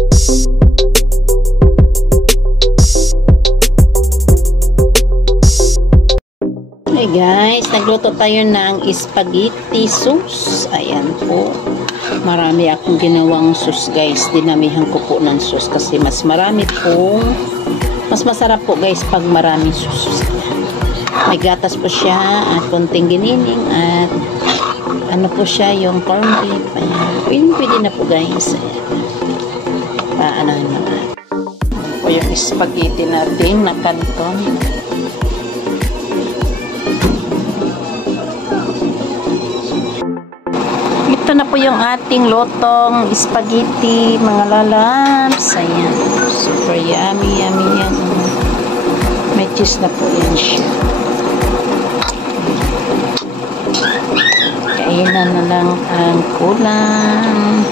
Hey guys, nagluto tayo ng spaghetti sauce. Ayan po. Marami akong ginawang sauce guys. Dinamihan ko po ng sauce kasi mas marami po. Mas masarap po guys pag maraming sauce. May gatas po siya at konting giniling at ano po siya yung corn beef. Ayan. Pwede na po guys. Paanahan naman. Po yung spaghetti natin na kanton. Ito na po yung ating lotong spaghetti, mga lalabs. Ayan. Super yummy, yummy yan. May cheese na po yan siya. Kainan na lang ang kulang.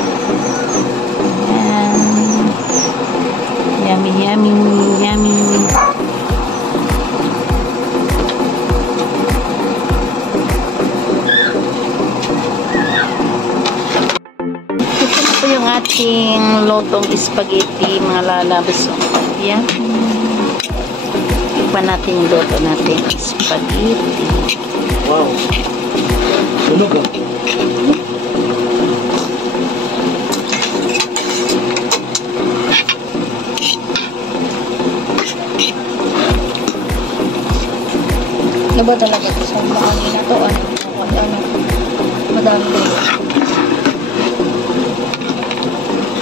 Ayan. Yummy, yummy, yummy. Yung ating lotong spaghetti, mga lalabas. Yan. Ipan natin yung loto natin. Spaghetti. Wow. Sunog ah. Ano ba talaga ito? Sa mga kanina to, madami din.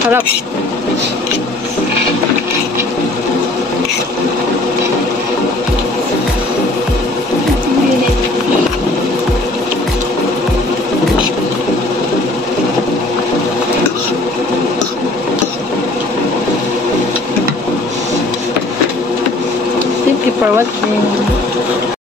Harap. Thank you for watching.